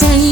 say